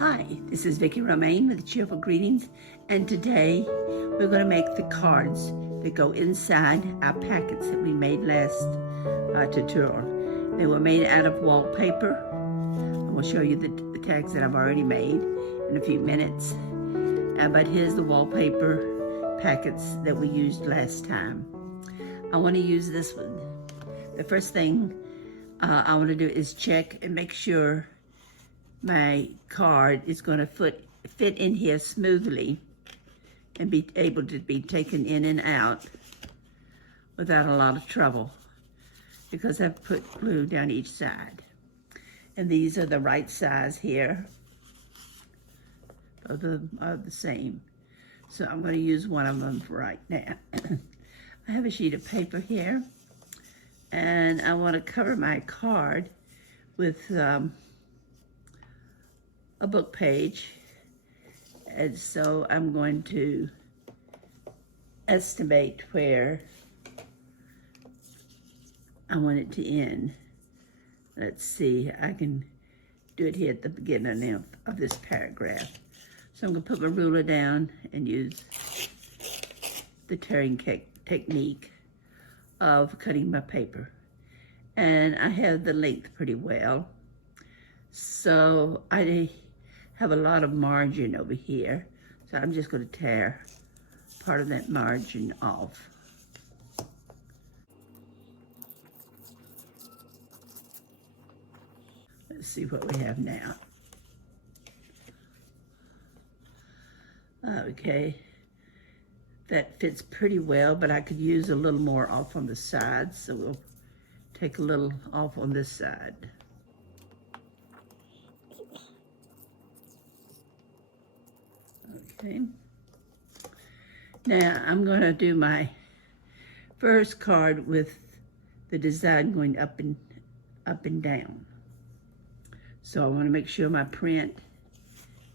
Hi, this is Vicki Romaine with Cheerful Greetings, and today we're going to make the cards that go inside our packets that we made last tutorial. They were made out of wallpaper. I will show you the tags that I've already made in a few minutes. But here's the wallpaper packets that we used last time. I want to use this one. The first thing I want to do is check and make sure my card is going to fit in here smoothly and be able to be taken in and out without a lot of trouble, because I've put glue down each side. And these are the right size here. Both of them are the same. So I'm going to use one of them right now. I have a sheet of paper here, and I want to cover my card with a book page, and so I'm going to estimate where I want it to end. Let's see, I can do it here at the beginning of this paragraph. So I'm going to put my ruler down and use the tearing technique of cutting my paper. And I have the length pretty well, so I have a lot of margin over here, so I'm just going to tear part of that margin off. Let's see what we have now. Okay, that fits pretty well, but I could use a little more off on the sides, so we'll take a little off on this side. Okay. Now I'm going to do my first card with the design going up and down. So I want to make sure my print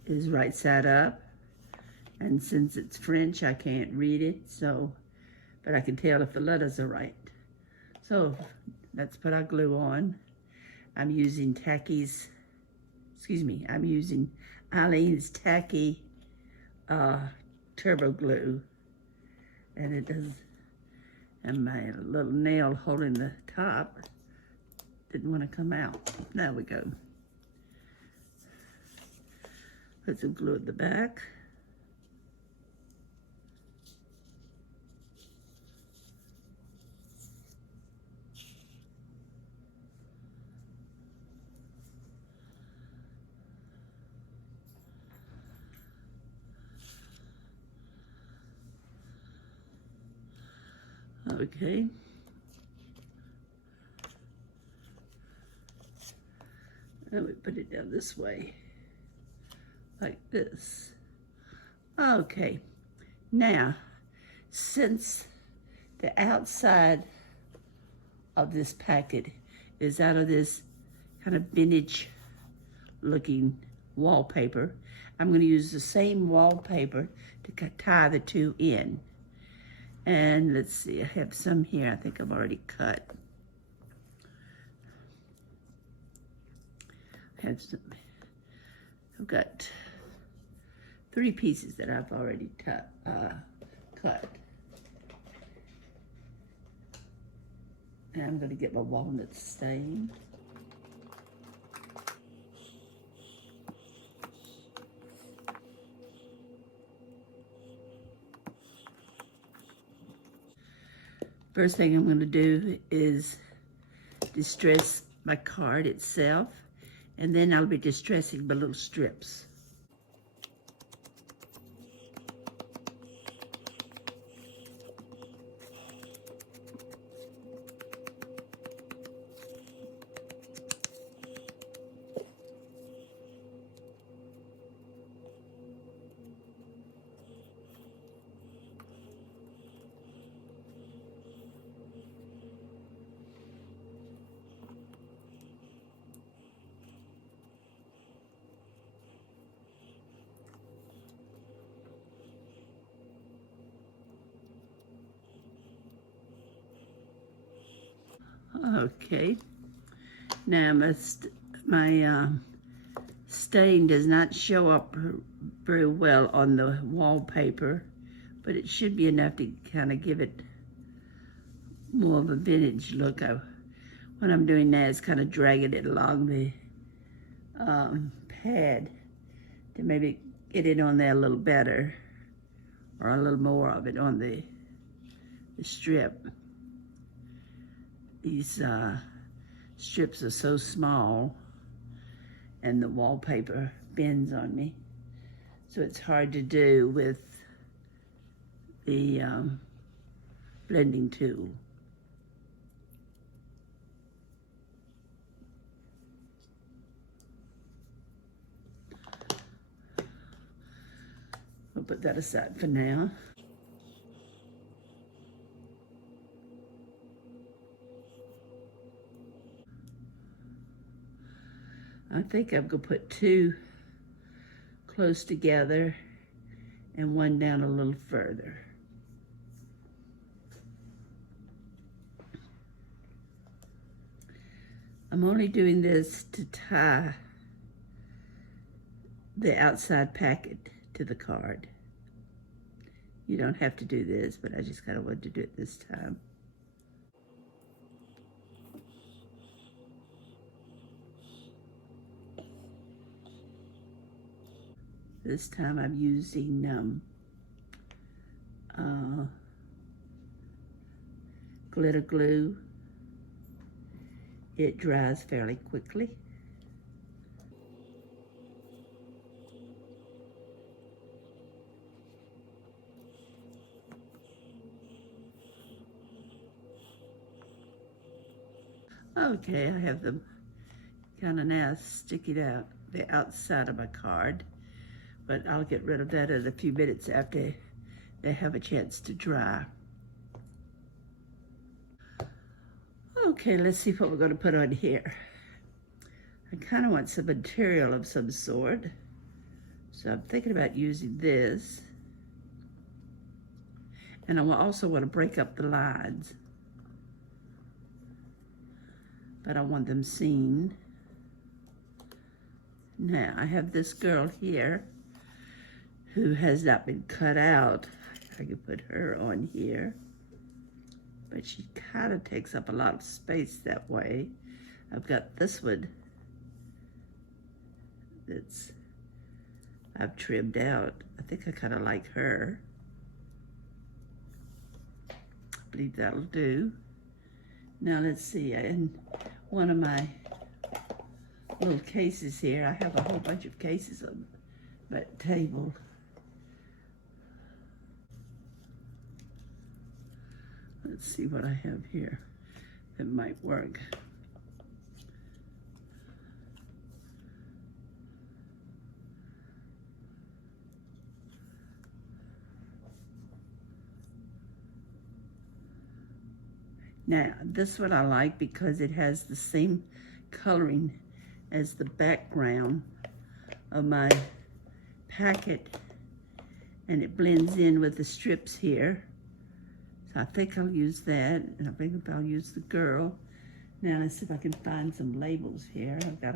is right side up. And since it's French, I can't read it, but I can tell if the letters are right. So let's put our glue on. I'm using I'm using Eileen's Tacky turbo glue, and it does, and my little nail holding the top didn't want to come out. There we go. Put some glue at the back. Okay. And we put it down this way, like this. Okay. Now, since the outside of this packet is out of this kind of vintage looking wallpaper, I'm going to use the same wallpaper to tie the two in. And let's see, I have some here I think I've already cut. I've got 3 pieces that I've already cut. And I'm going to get my walnut stain. First thing I'm going to do is distress my card itself, and then I'll be distressing my little strips. Okay, now my stain does not show up very well on the wallpaper, but it should be enough to kind of give it more of a vintage look. What I'm doing now is kind of dragging it along the pad to maybe get it on there a little better, or a little more of it on the strip. These strips are so small and the wallpaper bends on me, so it's hard to do with the blending tool. We'll put that aside for now. I think I'm gonna put two close together and one down a little further. I'm only doing this to tie the outside packet to the card. You don't have to do this, but I just kind of wanted to do it this time. This time I'm using glitter glue. It dries fairly quickly. Okay, I have them kind of now sticking out the outside of my card, but I'll get rid of that in a few minutes after they have a chance to dry. Okay, let's see what we're going to put on here. I kind of want some material of some sort, so I'm thinking about using this, and I also want to break up the lines, but I want them seen. Now, I have this girl here who has not been cut out. I can put her on here, but she kind of takes up a lot of space that way. I've got this one that's I've trimmed out. I think I kind of like her. I believe that'll do. Now let's see, in one of my little cases here, I have a whole bunch of cases on my table. Let's see what I have here. It might work. Now, this one I like because it has the same coloring as the background of my packet, and it blends in with the strips here. So I think I'll use that, and I think I'll use the girl. Now let's see if I can find some labels here. I've got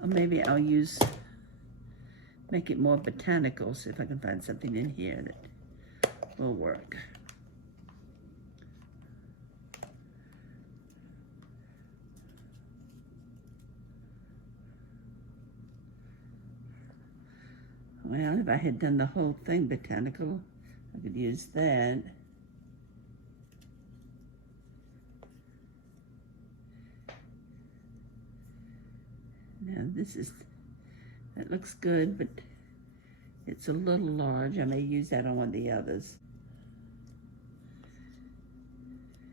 or maybe I'll make it more botanical, see if I can find something in here that will work. Well, if I had done the whole thing botanical, I could use that. Now that looks good, but it's a little large. I may use that on one of the others.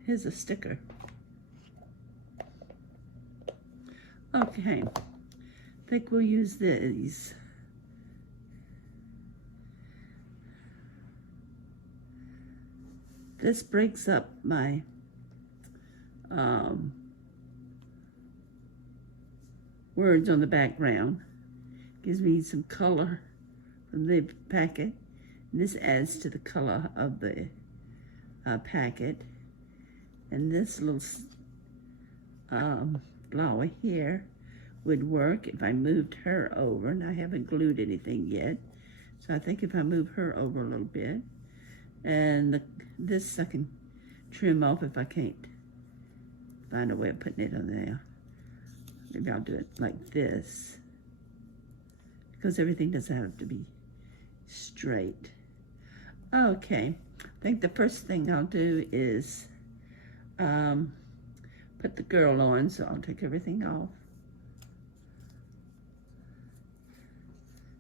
Here's a sticker. Okay, I think we'll use these. This breaks up my words on the background, gives me some color from the packet. And this adds to the color of the packet. And this little flower here, would work if I moved her over, and I haven't glued anything yet. So I think if I move her over a little bit, and this I can trim off if I can't find a way of putting it on there. Maybe I'll do it like this, because everything doesn't have to be straight. Okay, I think the first thing I'll do is put the girl on, so I'll take everything off.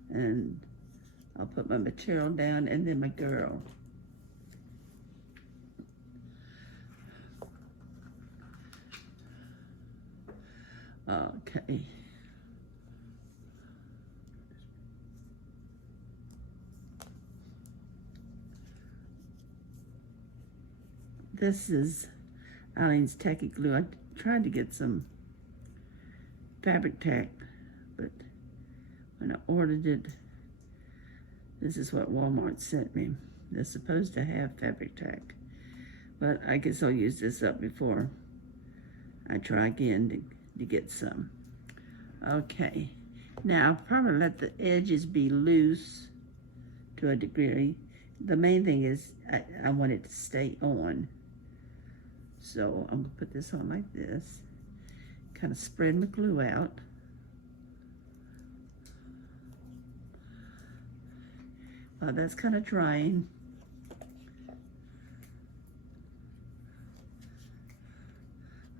And I'll put my material down and then my girl. Okay. This is Eileen's tacky glue. I tried to get some fabric tack, but when I ordered it, this is what Walmart sent me. They're supposed to have fabric tack, but I guess I'll use this up before I try again to get some. Okay, now I'll probably let the edges be loose to a degree. The main thing is I want it to stay on. So I'm gonna put this on like this, kind of spread my glue out. While that's kind of drying,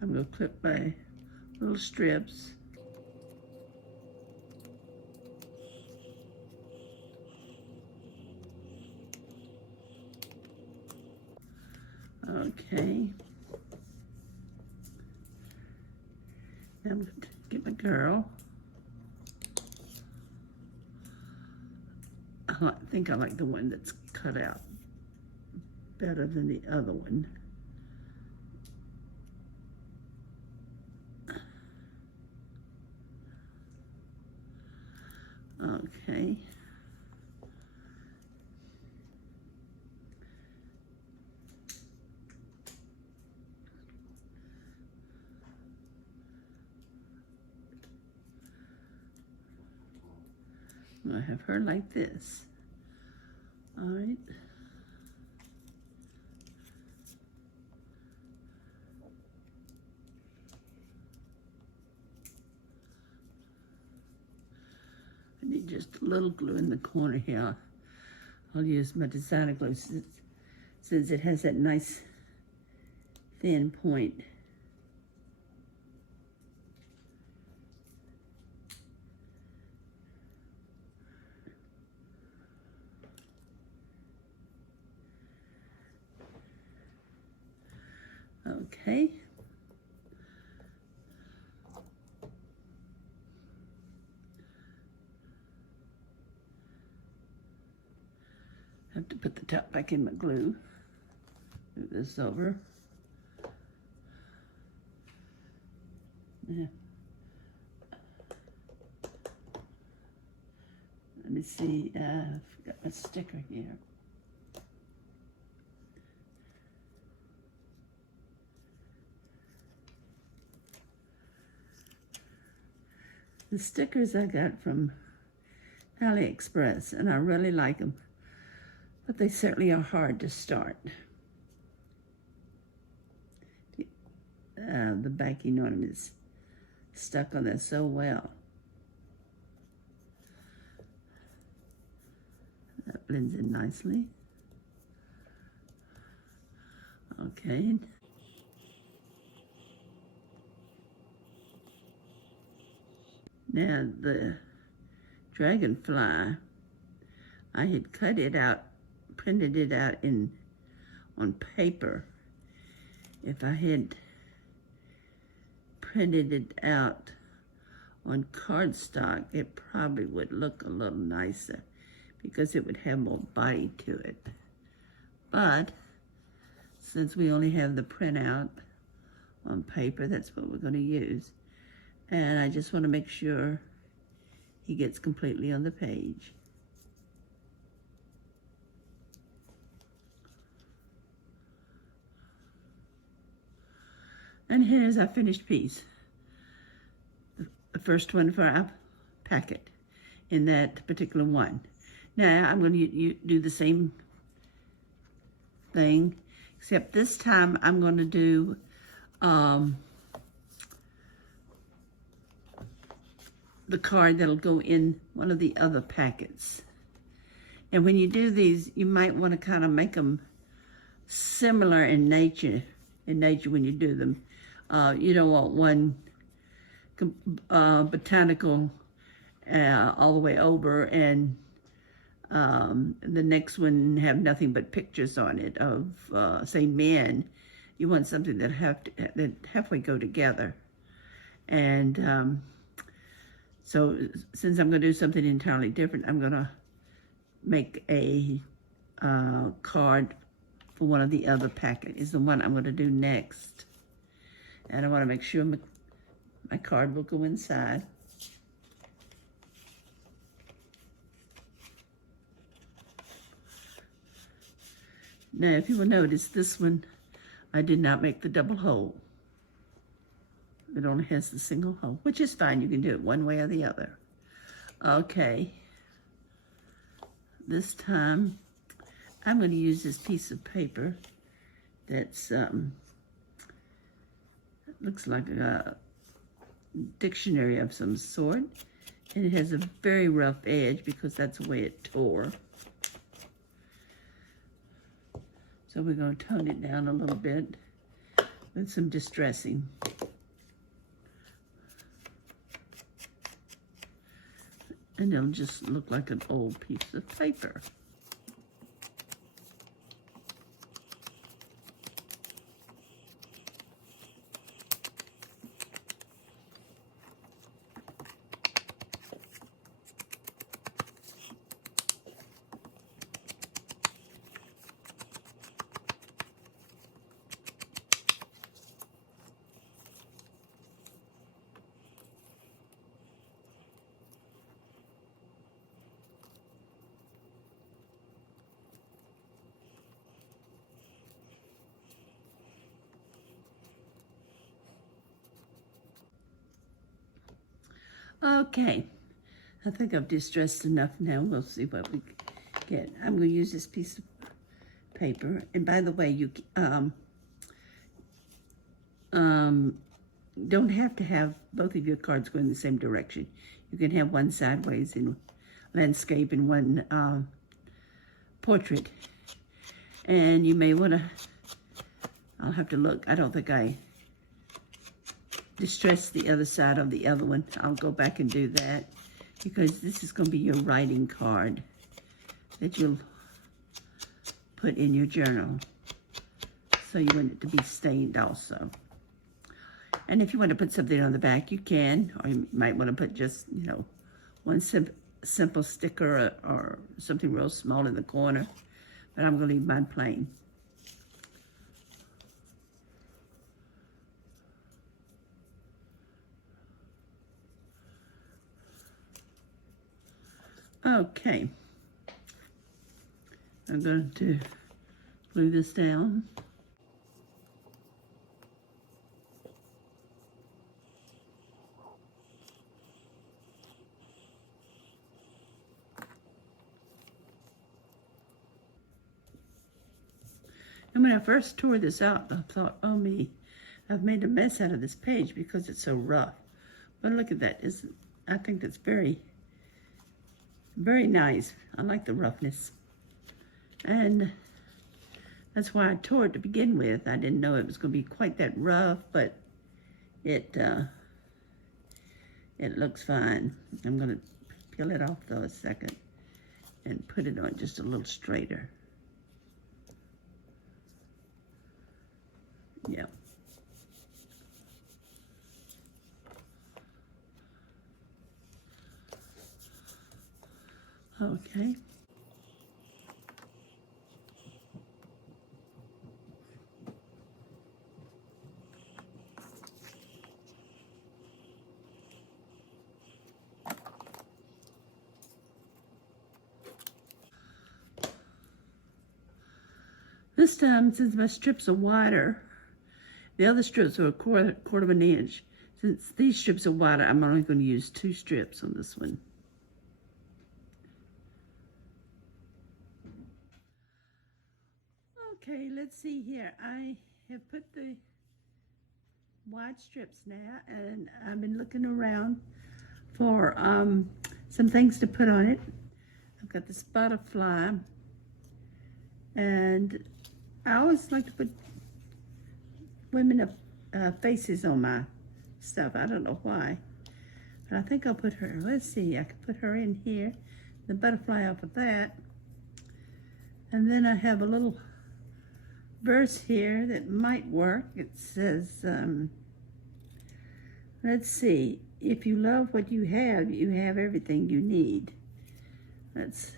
I'm gonna clip my little strips. Okay. Now I'm going to get my girl. I think I like the one that's cut out better than the other one. Okay. I have her like this. All right. I need just a little glue in the corner here. I'll use my designer glue since it has that nice thin point. Okay. I have to put the top back in my glue. Move this over. Yeah. Let me see, I've got my sticker here. The stickers I got from AliExpress, and I really like them, but they certainly are hard to start. The backing on them is stuck on there so well. That blends in nicely. Okay. Now the dragonfly, I had cut it out, printed it out on paper. If I had printed it out on cardstock, it probably would look a little nicer because it would have more body to it. But since we only have the printout on paper, that's what we're going to use. And I just want to make sure he gets completely on the page. And here's our finished piece. the first one for our packet in that particular one. Now I'm going to do the same thing, except this time I'm going to do the card that'll go in one of the other packets. And when you do these, you might want to kind of make them similar in nature. When you do them, you don't want one botanical all the way over, and the next one have nothing but pictures on it of say men. You want something that halfway go together. And so since I'm going to do something entirely different, I'm going to make a card for one of the other packets. Is the one I'm going to do next. And I want to make sure my card will go inside. Now, if you will notice, this one, I did not make the double hole. It only has the single hole, which is fine. You can do it one way or the other. Okay. This time, I'm going to use this piece of paper that's, looks like a dictionary of some sort. And it has a very rough edge because that's the way it tore. So we're going to tone it down a little bit with some distressing. And it'll just look like an old piece of paper. Okay, I think I've distressed enough now. We'll see what we get. I'm going to use this piece of paper. And by the way, you don't have to have both of your cards go in the same direction. You can have one sideways in landscape and one portrait. And you may want to, I'll have to look. I don't think I distress the other side of the other one. I'll go back and do that because this is going to be your writing card that you'll put in your journal. So you want it to be stained also. And if you want to put something on the back, you can, or you might want to put just, you know, one simple sticker or something real small in the corner. But I'm going to leave mine plain. Okay, I'm going to glue this down. And when I first tore this out, I thought, oh me, I've made a mess out of this page because it's so rough. But look at that. I think that's very nice. I like the roughness. And that's why I tore it to begin with. I didn't know it was going to be quite that rough, but it looks fine. I'm going to peel it off though a second and put it on just a little straighter. Yeah. Okay. This time, since my strips are wider, the other strips are a quarter of an inch. Since these strips are wider, I'm only going to use 2 strips on this one. Okay, let's see here. I have put the wide strips now, and I've been looking around for some things to put on it. I've got this butterfly, and I always like to put women faces on my stuff. I don't know why, but I think I'll put her. Let's see, I can put her in here, the butterfly off of that, and then I have a little verse here that might work. It says, let's see, if you love what you have everything you need. Let's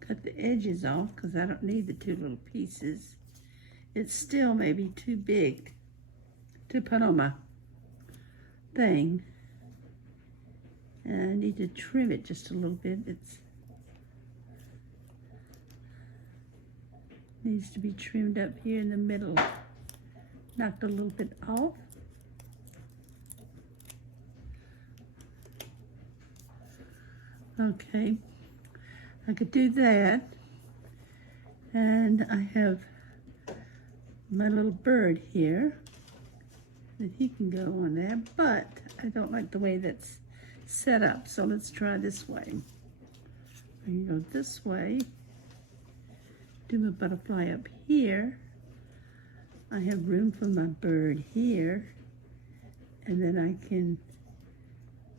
cut the edges off because I don't need the 2 little pieces. It's still maybe too big to put on my thing. And I need to trim it just a little bit. It's needs to be trimmed up here in the middle. Knocked a little bit off. Okay, I could do that. And I have my little bird here that he can go on there, but I don't like the way that's set up, so let's try this way. I'm gonna go this way, do my butterfly up here. I have room for my bird here, and then I can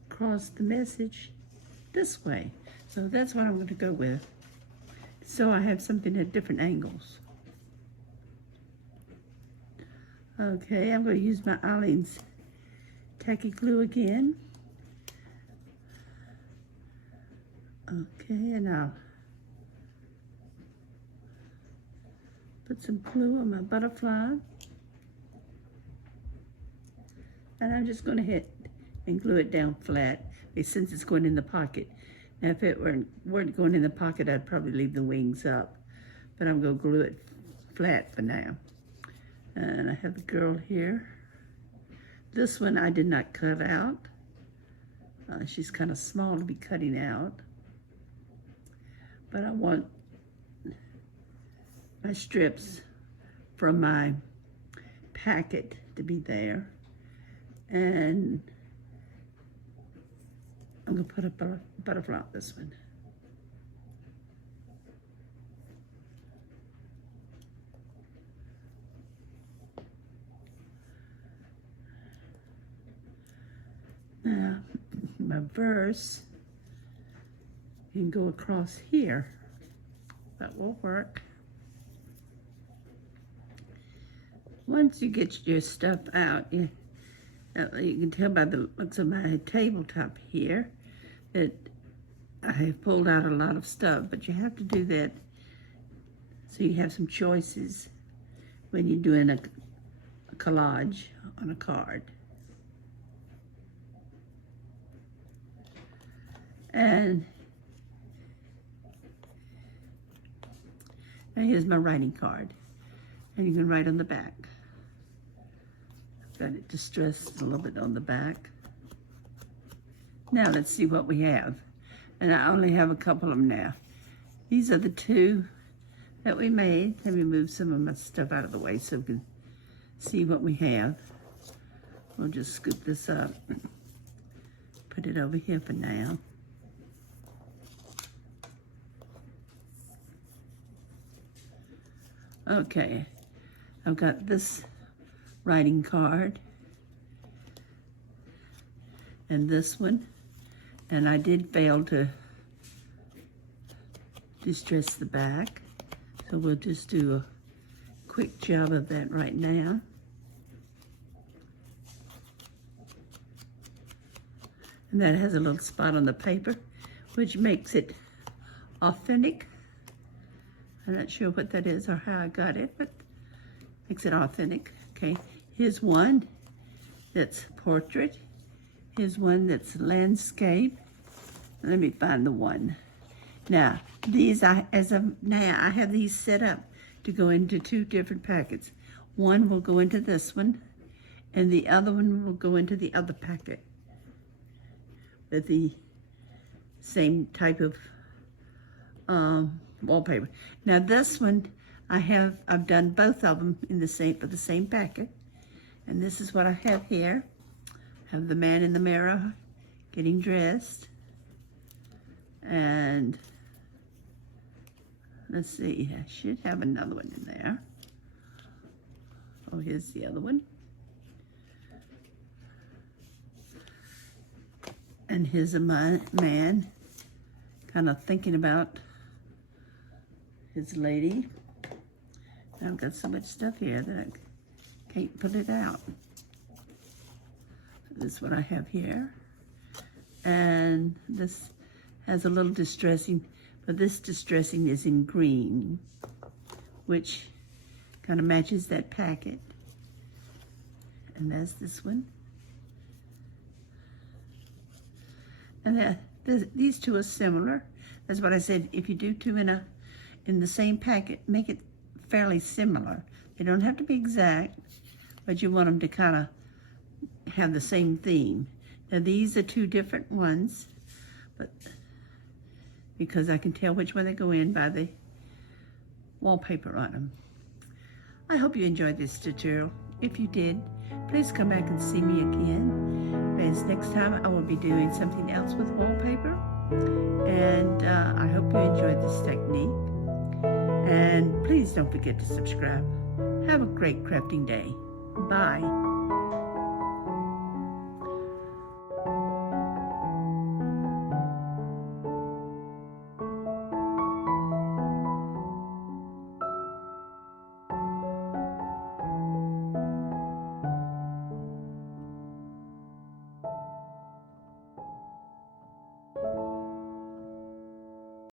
cross the message this way. So that's what I'm going to go with. So I have something at different angles. Okay, I'm going to use my Aleene's tacky glue again. Okay, and I'll put some glue on my butterfly. And I'm just going to hit and glue it down flat, since it's going in the pocket. Now, if it weren't going in the pocket, I'd probably leave the wings up. But I'm going to glue it flat for now. And I have the girl here. This one I did not cut out. She's kind of small to be cutting out. But I want my strips from my packet to be there. And I'm going to put a butterfly on this one. Now, my verse can go across here. That will work. Once you get your stuff out, you can tell by the looks of my tabletop here that I have pulled out a lot of stuff, but you have to do that so you have some choices when you're doing a collage on a card. And here's my writing card, and you can write on the back. Got it distressed a little bit on the back. Now let's see what we have. And I only have a couple of them now. These are the 2 that we made. Let me move some of my stuff out of the way so we can see what we have. We'll just scoop this up. Put it over here for now. Okay, I've got this writing card and this one, and I did fail to distress the back, so we'll just do a quick job of that right now. And that has a little spot on the paper, which makes it authentic. I'm not sure what that is or how I got it, but makes it authentic. Okay, here's one that's portrait. Here's one that's landscape. Let me find the one. Now, these, as of now, I have these set up to go into 2 different packets. One will go into this one, And the other one will go into the other packet with the same type of wallpaper. Now this one, I've done both of them in the same, for the same packet. And this is what I have here. I have the man in the mirror getting dressed. And let's see, I should have another one in there. Oh, here's the other one. And here's a man kind of thinking about his lady. I've got so much stuff here that I can't put it out. This is what I have here. And this has a little distressing, but this distressing is in green, which kind of matches that packet. And that's this one. And these two are similar. That's what I said. If you do two in the same packet, make it fairly similar. They don't have to be exact, but you want them to kind of have the same theme. Now these are two different ones, but because I can tell which one they go in by the wallpaper on them. I hope you enjoyed this tutorial. If you did, please come back and see me again, because next time I will be doing something else with wallpaper. And I hope you enjoyed this technique. And please don't forget to subscribe. Have a great crafting day. Bye.